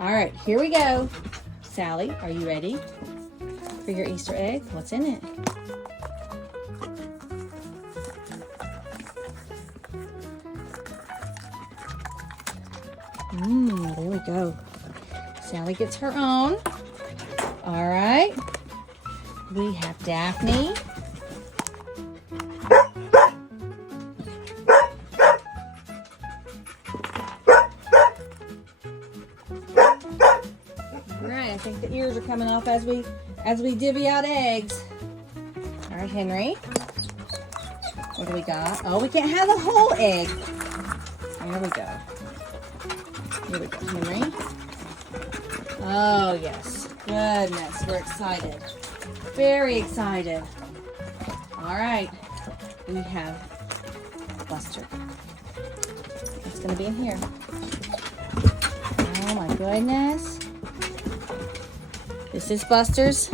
All right, here we go. Sally, are you ready for your Easter egg? What's in it? There we go. Sally gets her own. All right. We have Daphne. All right, I think the ears are coming off as we divvy out eggs. All right, Henry. What do we got? Oh, we can't have the whole egg. There we go. Here we go, Henry. Oh, yes. Goodness, we're excited. Very excited. All right. We have Buster. It's going to be in here. Oh, my goodness. This is Buster's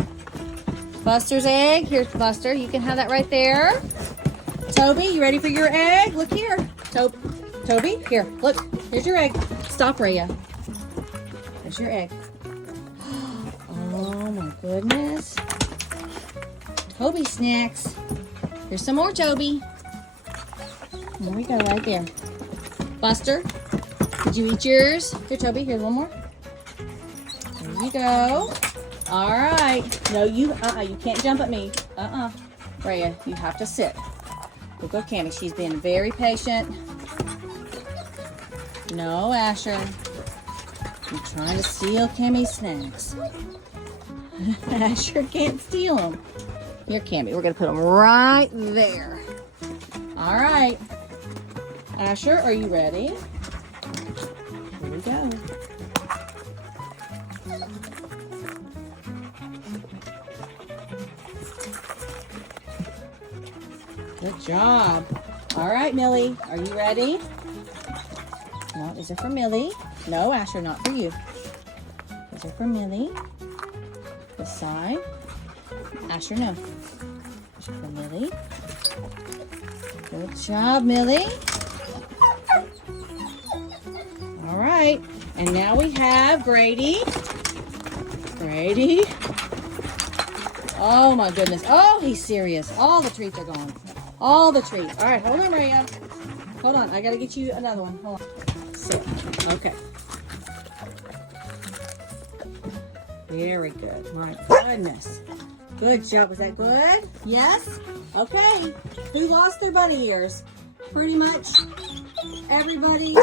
egg. Here's Buster. You can have that right there. Toby, you ready for your egg? Look here. Toby, here, look. Here's your egg. Stop, Rhea. There's your egg. Oh my goodness. Toby snacks. Here's some more, Toby. There we go, right there. Buster, did you eat yours? Here, Toby, here's one more. There you go. All right. No, you can't jump at me. Rhea, you have to sit. We'll go, Cammie. She's been very patient. No, Asher. You're trying to steal Cammie's snacks. Asher can't steal them. Here, Cammie. We're going to put them right there. All right. Asher, are you ready? Here we go. Good job. All right, Millie. Are you ready? No, these are for Millie. No, Asher, not for you. These are for Millie. This side. Asher, no. These are for Millie. Good job, Millie. All right. And now we have Grady. Grady. Oh, my goodness. Oh, he's serious. All the treats are gone. All the treats. All right, hold on, Rhea. Hold on. I got to get you another one. Hold on. Sit. Okay. Very good. My goodness. Good job. Was that good? Yes? Okay. Who lost their bunny ears? Pretty much everybody